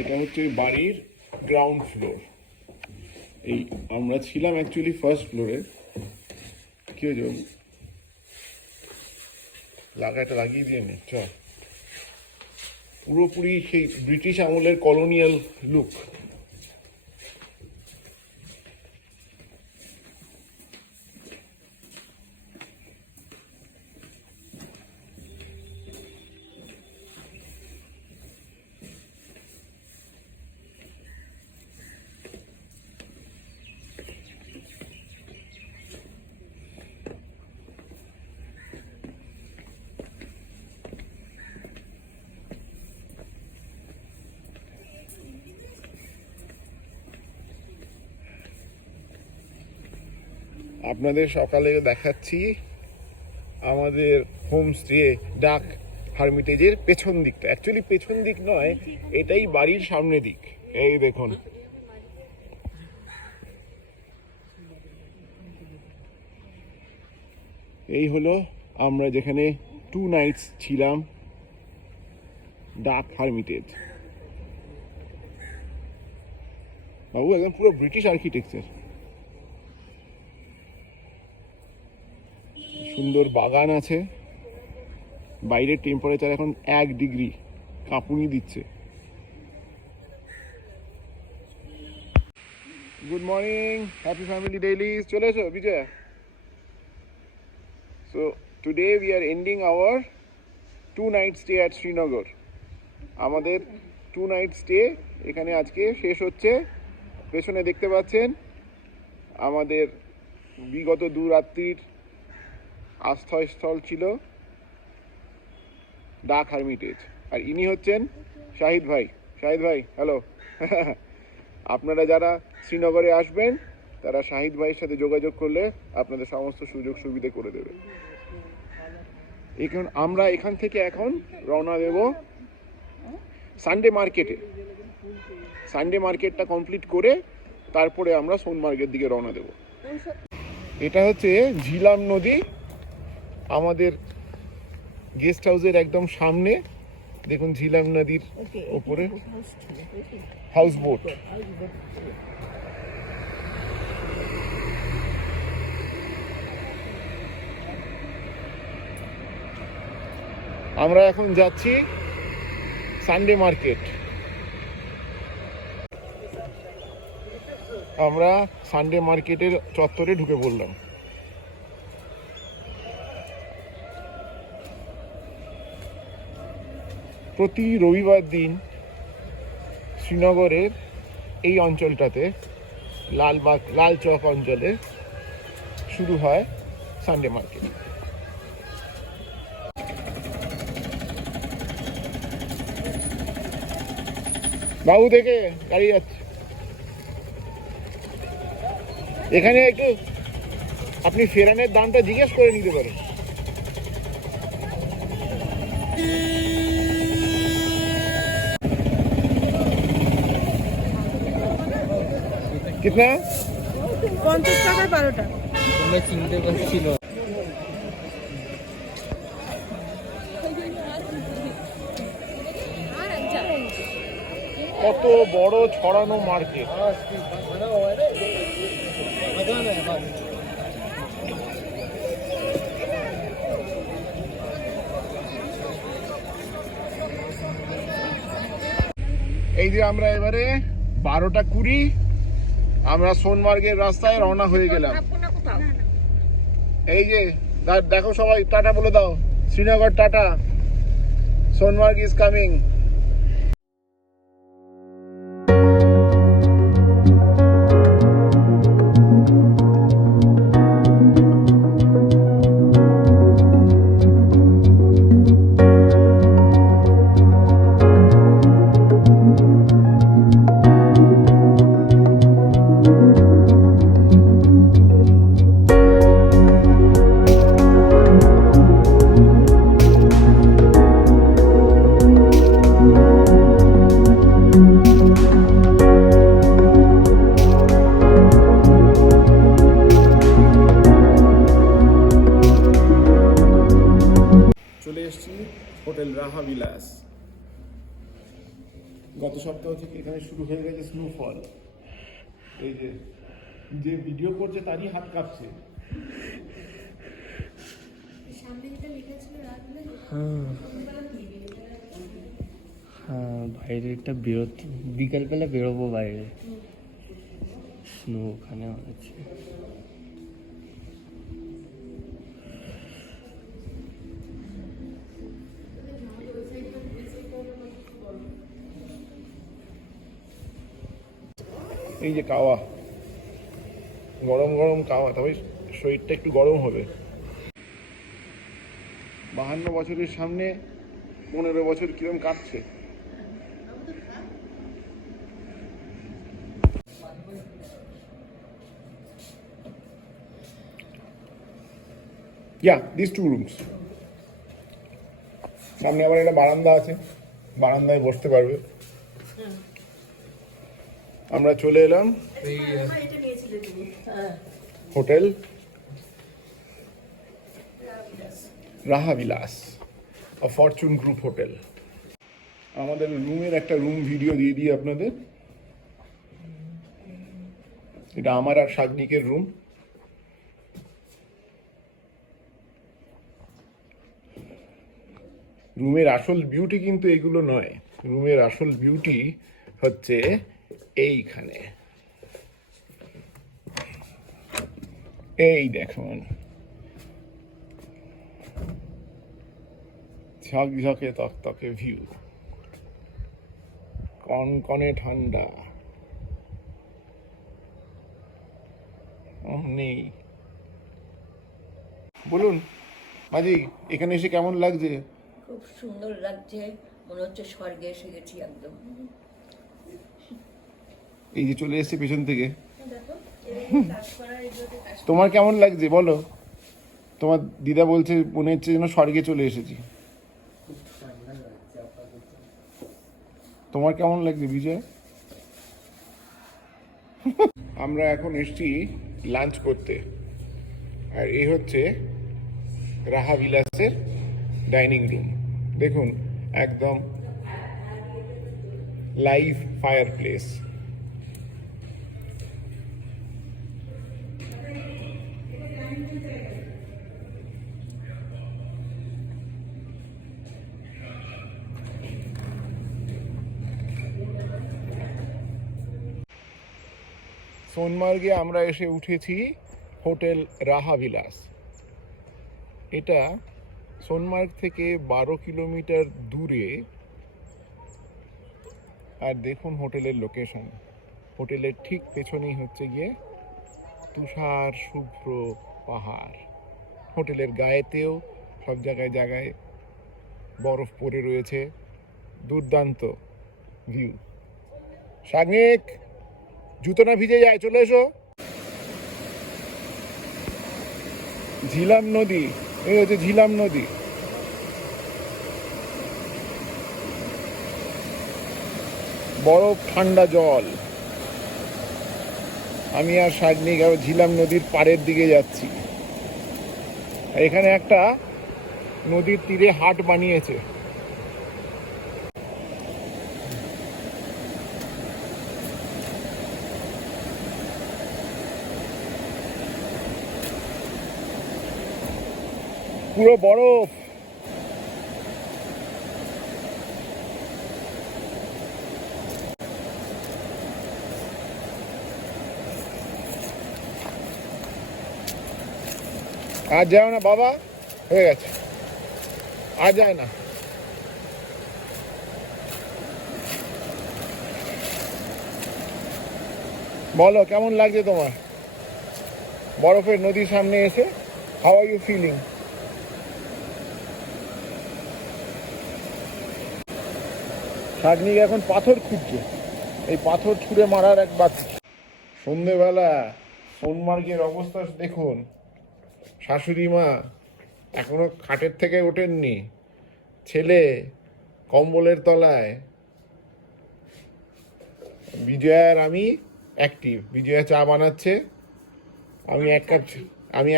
এটা হচ্ছে ওই বাড়ির গ্রাউন্ড ফ্লোর। এই আমরা ছিলাম অ্যাকচুয়ালি ফার্স্ট ফ্লোরে। কি হয়েছে বাবু? লাগাটা লাগিয়ে দিয়ে নে। চ, পুরোপুরি সেই ব্রিটিশ আমলের কলোনিয়াল লুক। আপনাদের সকালে দেখাচ্ছি আমাদের হোমস্টে ডাক হারমিটেজের পেছন দিকটা। অ্যাকচুয়ালি পেছন দিক নয়, এটাই বাড়ির সামনে দিক। এই দেখুন, এই হলো আমরা যেখানে 2 নাইটস ছিলাম, ডাক হারমিটেজ। বাবু একদম পুরো ব্রিটিশ আর্কিটেকচার। সুন্দর বাগান আছে। বাইরের টেম্পারেচার এখন 1 ডিগ্রি, কাঁপুনি দিচ্ছে। Good morning, happy family dailies. চলে এসো Bijoy. So today we are ending our 2 night stay at Srinagar. আমাদের 2 নাইট স্টে এখানে আজকে শেষ হচ্ছে। পেছনে দেখতে পাচ্ছেন আমাদের বিগত 2 রাত্রির আস্থাস্থল ছিল ডাক হারমিটেজ। আর ইনি হচ্ছেন শাহিদ ভাই। শাহিদ ভাই, হ্যালো। আপনারা যারা শ্রীনগরে আসবেন তারা শাহিদ ভাইয়ের সাথে যোগাযোগ করলে আপনাদের সমস্ত সুযোগ সুবিধা করে দেবে। এখন আমরা এখান থেকে এখন রওনা দেব সানডে মার্কেটে। সানডে মার্কেটটা কমপ্লিট করে তারপরে আমরা সোনমার্গের দিকে রওনা দেব। এটা হচ্ছে ঝিলাম নদী, আমাদের গেস্ট হাউসের একদম সামনে। দেখুন ঝিলাম নদীর উপরে হাউস বোট। আমরা এখন যাচ্ছি সানডে মার্কেট। আমরা সানডে মার্কেটের চত্বরে ঢুকে পড়লাম। প্রতি রবিবার দিন শ্রীনগরের এই অঞ্চলটাতে লালবাগ লাল চক অঞ্চলে শুরু হয় সানডে মার্কেট। বাবু থেকে গাড়ি যাচ্ছে। এখানে একটু আপনি ফেরানের দামটা জিজ্ঞেস করে নিতে পারেন। কিতনা? 50 টাকা 12টা। তোমরা চিনতে পারছিল? কত বড় ছড়ানো মার্কেট। এই যে আমরা এবারে 12:20 আমরা সোনমার্গের রাস্তায় রওনা হয়ে গেলাম। এই যে দেখো সবাই টাটা বলে দাও। Srinagar tata, Sonamarg is coming. গত সপ্তাহ থেকে এখানে শুরু হয়ে গেছে স্নোফল। এই যে যে ভিডিও করছে তারই হাত কাঁপছে। হ্যাঁ, বাইরে একটা বেরোতে বিকালবেলা বেরোবো বাইরে, স্নো ওখানে আছে। এই যে কাওয়া, গরম গরম কাওয়া, তবে শরীরটা একটু গরম হবে। 52 বছরের সামনে 15 বছর কিরম কাটছে। these 2 rooms. সামনে আবার একটা বারান্দা আছে, বারান্দায় বসতে পারবে। আমরা চলে এলাম হোটেল রাহা বিলাস, ফরচুন গ্রুপ হোটেল। আমাদের রুমের একটা রুম ভিডিও দিয়ে দিই আপনাদের। এটা আমার আর শাগনিকের রুম। রুমের আসল বিউটি কিন্তু এগুলো নয়, রুমের আসল বিউটি হচ্ছে এইখানে। এই দেখুন, ঝকঝকে তকতকে ভিউ, কনকনে ঠান্ডা নেই। বলুন মাঝি, এখানে এসে কেমন লাগছে? খুব সুন্দর লাগছে, মনে হচ্ছে স্বর্গে এসে গেছি একদম। এই যে চলে এসছে পেছন থেকে। তোমার কেমন লাগছে বলো? তোমার দিদা বলছে মনে হচ্ছে যেন স্বর্গে চলে এসেছি। তোমার কেমন লাগছে বিজয়? আমরা এখন এসছি লাঞ্চ করতে, আর এই হচ্ছে রাহা বিলাসের ডাইনিং রুম। দেখুন, একদম লাইভ ফায়ার প্লেস। সোনমার্গে আমরা এসে উঠেছি হোটেল রাহা বিলাস। এটা সোনমার্গ থেকে 12 কিলোমিটার দূরে। আর দেখুন হোটেলের লোকেশন, হোটেলের ঠিক পেছনেই হচ্ছে গিয়ে তুষার শুভ্র পাহাড়। হোটেলের গায়েতেও সব জায়গায় জায়গায় বরফ পড়ে রয়েছে। দুর্দান্ত ভিউ। শাগনিক, জুতো না ভিজে যায়, চলে এসো। ঝিলাম নদী, এই হচ্ছে ঝিলাম নদী। বরফ ঠান্ডা জল। আমি আর শাগনিক ঝিলাম নদীর পাড়ের দিকে যাচ্ছি। এখানে একটা নদীর তীরে হাট বানিয়েছে। পুরো বরফ। আর যাও না বাবা, হয়ে গেছে, আর যায় না। বলো কেমন লাগছে তোমার বরফের নদীর সামনে এসে? How are you feeling? Sagnik এখন পাথর খুঁজছে, এই পাথর ছুঁড়ে মারার এক বাতি। সন্ধেবেলা সোনমার্গের অবস্থা দেখুন। শাশুড়ি মা এখনো খাটের থেকে ওঠেননি, ছেলে কম্বলের তলায়, বিজয় আর আমি অ্যাক্টিভ। বিজয়া চা বানাচ্ছে, আমি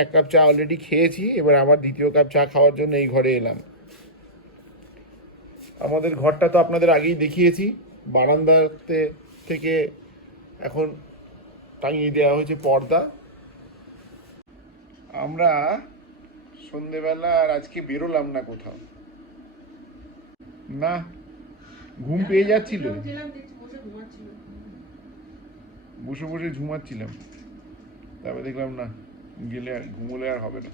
এক কাপ চা অলরেডি খেয়েছি, এবার আবার দ্বিতীয় কাপ চা খাওয়ার জন্য এই ঘরে এলাম। আমাদের ঘরটা তো আপনাদের আগেই দেখিয়েছি। বারান্দাতে থেকে এখন টাঙিয়ে দেওয়া হয়েছে পর্দা। আমরা সন্ধেবেলা আর আজকে বেরোলাম না কোথাও, না ঘুম পেয়ে যাচ্ছিল, বসে বসে ঘুমাচ্ছিলাম, তারপরে দেখলাম না গেলে ঘুমোলে আর হবে না।